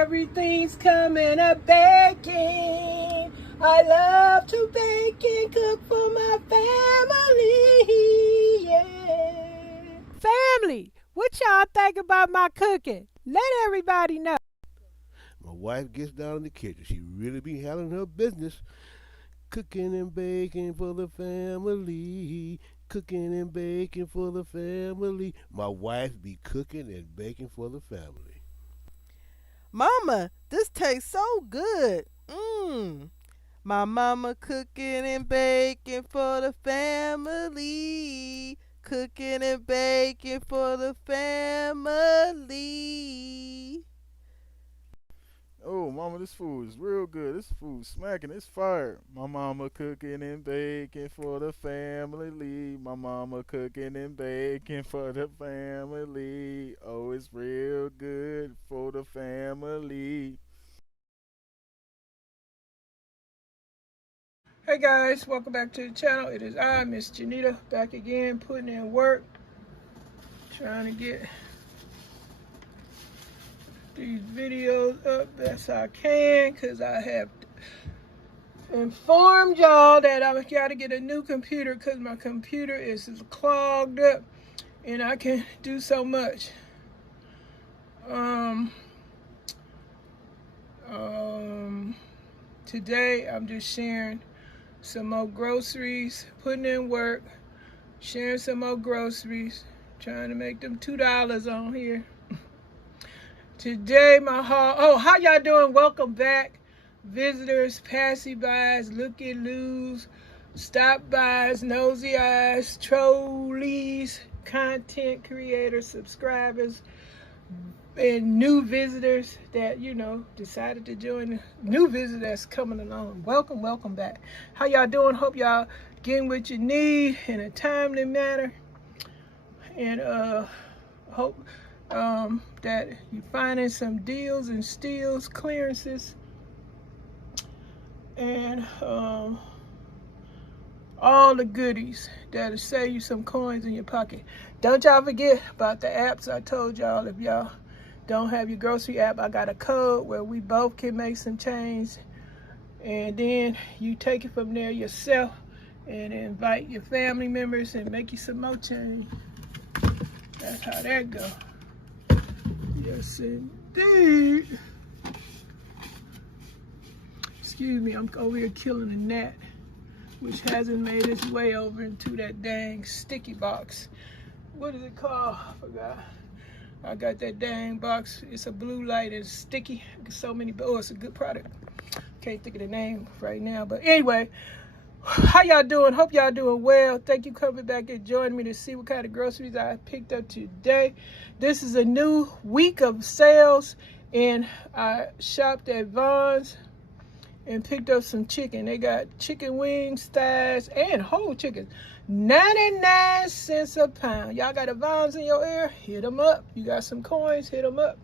Everything's coming up baking. I love to bake and cook for my family. Yeah. Family, what y'all think about my cooking? Let everybody know. My wife gets down in the kitchen. She really be handling her business. Cooking and baking for the family. Cooking and baking for the family. My wife be cooking and baking for the family. Mama, this tastes so good. Mmm. My mama cooking and baking for the family. Cooking and baking for the family. Oh, mama, this food is real good. This food smacking. It's fire. My mama cooking and baking for the family. My mama cooking and baking for the family. Oh, it's real good for the family. Hey guys, welcome back to the channel. It is I, Miss Janita, back again, putting in work, trying to get these videos up best I can, because I have informed y'all that I've got to get a new computer because my computer is clogged up and I can do so much. Today I'm just sharing some more groceries, putting in work, sharing some more groceries, trying to make them $2 on here. Today my haul, oh, how y'all doing? Welcome back. Visitors, passy-bys, looky-loos, stop-bys, nosy eyes, trolleys, content creators, subscribers, and new visitors that, decided to join, new visitors that's coming along. Welcome back. How y'all doing? Hope y'all getting what you need in a timely manner. And hope that you're finding some deals and steals, clearances, and all the goodies that'll save you some coins in your pocket. Don't y'all forget about the apps I told y'all. If y'all don't have your grocery app, I got a code where we both can make some change, and then you take it from there yourself and invite your family members and make you some more change. That's how that go. Yes indeed. Excuse me, I'm over here killing a gnat, which hasn't made its way over into that dang sticky box. What is it called? I forgot. I got that dang box. It's a blue light and sticky. So many, oh, it's a good product. Can't think of the name right now, but anyway, how y'all doing? Hope y'all doing well. Thank you for coming back and joining me to see what kind of groceries I picked up today. This is a new week of sales, and I shopped at Vons and picked up some chicken. They got chicken wings, thighs, and whole chicken. 99 cents a pound. Y'all got a Vons in your ear? Hit them up. You got some coins? Hit them up.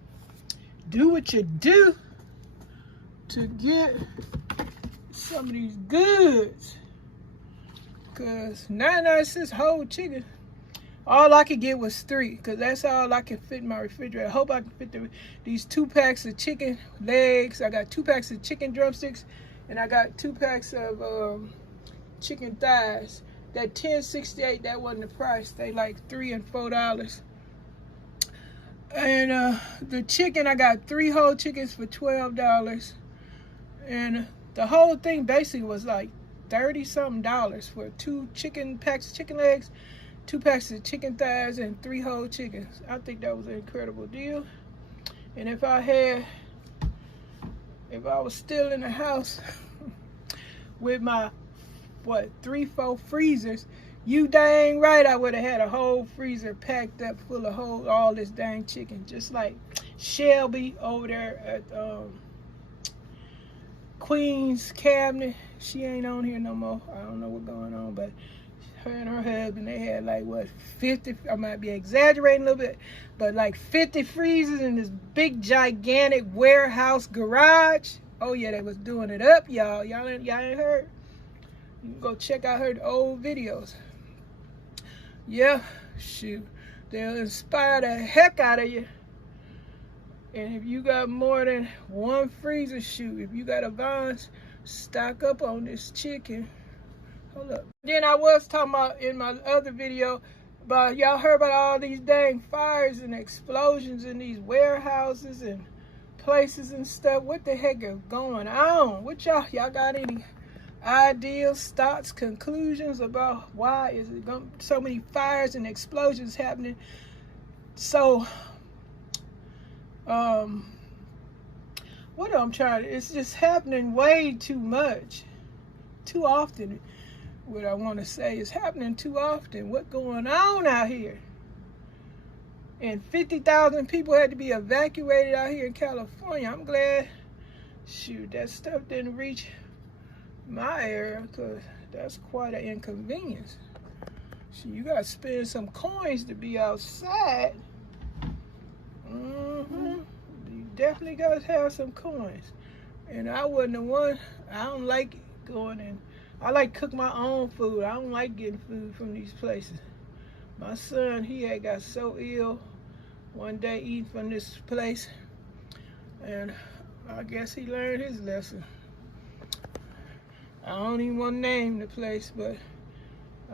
Do what you do to get some of these goods. Because 99 cents whole chicken. All I could get was 3, because that's all I can fit in my refrigerator. I hope I can fit these 2 packs of chicken legs. I got 2 packs of chicken drumsticks, and I got 2 packs of chicken thighs. That $10.68, that wasn't the price. They like $3 and $4. And the chicken, I got 3 whole chickens for $12. And the whole thing basically was like $30-something for 2 packs of chicken legs, 2 packs of chicken thighs, and 3 whole chickens. I think that was an incredible deal. And if I was still in the house with my 3-4 freezers, you dang right I would have had a whole freezer packed up full of all this dang chicken, just like Shelby over there at Queen's Cabinet. She ain't on here no more. I don't know what's going on, but her and her husband, they had like 50, I might be exaggerating a little bit, but like 50 freezers in this big gigantic warehouse garage. Oh yeah, they was doing it up, y'all. Y'all ain't heard? You can go check out her old videos. Yeah, shoot, they'll inspire the heck out of you. And if you got more than one freezer, shoot, if you got a Vons, stock up on this chicken. Hold up. Then I was talking about in my other video about, y'all heard about all these dang fires and explosions in these warehouses and places and stuff. What the heck is going on? What y'all got any ideas, thoughts, conclusions about why is it so many fires and explosions happening? So what I'm trying to, it's just happening way too much, too often. What I want to say is happening too often. What's going on out here? And 50,000 people had to be evacuated out here in California. I'm glad, shoot, that stuff didn't reach my area, because that's quite an inconvenience. So you got to spend some coins to be outside. You definitely got to have some coins. And I wasn't the one. I don't like going in. I like to cook my own food. I don't like getting food from these places. My son, he had got so ill one day eating from this place, and I guess he learned his lesson. I don't even want to name the place, but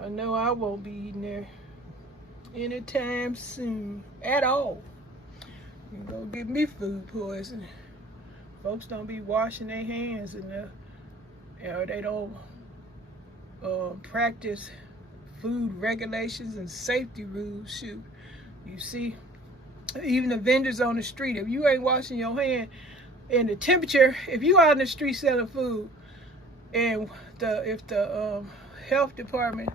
I know I won't be eating there anytime soon at all. You go get me food poisoning. Folks don't be washing their hands enough, or they don't practice food regulations and safety rules. Shoot, you see, even the vendors on the street, if you ain't washing your hand, and the temperature, if you out in the street selling food, and if the health department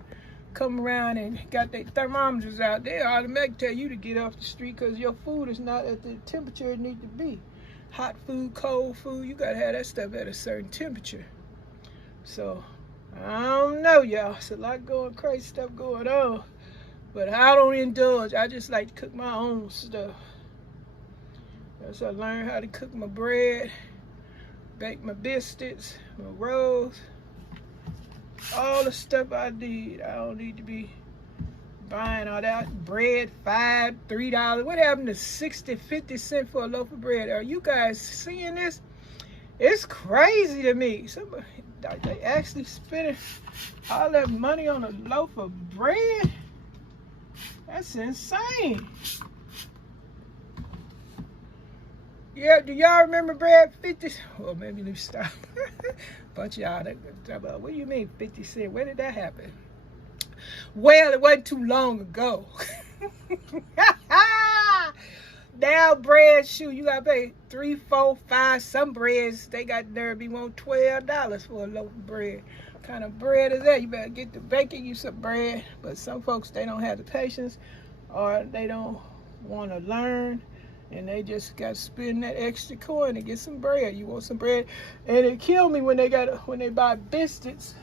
come around and got their thermometers out, they automatically tell you to get off the street because your food is not at the temperature it needs to be. Hot food, cold food, you gotta have that stuff at a certain temperature. So I don't know, y'all. It's a lot crazy stuff going on. But I don't indulge. I just like to cook my own stuff. As I learned how to cook my bread, bake my biscuits, my rolls, all the stuff I did. I don't need to be buying all that bread, $5, $3. What happened to 60, 50 cents for a loaf of bread? Are you guys seeing this? It's crazy to me. Somebody, they actually spending all that money on a loaf of bread? That's insane. Yeah, do y'all remember bread 50? Well, maybe let me stop. Bunch of y'all talk about, what do you mean 50 cents? Where did that happen? Well, it wasn't too long ago. Now bread, shoot, you gotta pay $3, $4, $5. Some breads, they got nerve, you want $12 for a loaf of bread. What kind of bread is that? You better get to baking you some bread. But some folks, they don't have the patience, or they don't want to learn, and they just got to spend that extra coin to get some bread. You want some bread, and it killed me when they buy biscuits.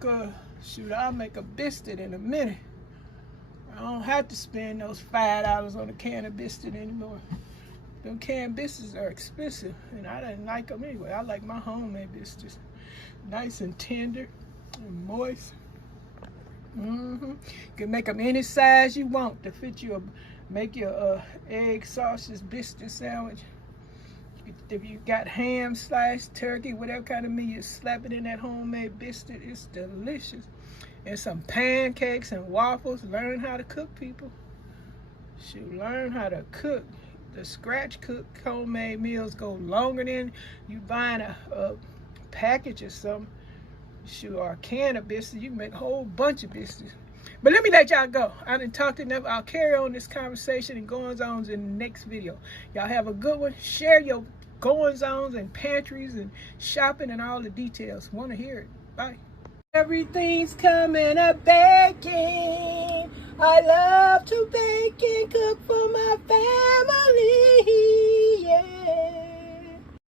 Cause shoot, I'll make a biscuit in a minute. I don't have to spend those $5 on a can of biscuit anymore. Them canned biscuits are expensive, and I didn't like them anyway. I like my homemade biscuits, nice and tender and moist. You can make them any size you want to fit you. Make your egg sausage biscuit sandwich. If you got ham, sliced turkey, whatever kind of meat, you slap it in that homemade biscuit. It's delicious. And some pancakes and waffles. Learn how to cook, people. Shoot, learn how to cook. The scratch cook homemade meals go longer than you buying a package or something. Shoot, or a can of biscuits. You can make a whole bunch of biscuits. But let me let y'all go. I done talked enough. I'll carry on this conversation and goings-ons in the next video. Y'all have a good one. Share your goings-ons and pantries and shopping and all the details. Want to hear it. Bye. Everything's coming up baking. I love to bake and cook for my family.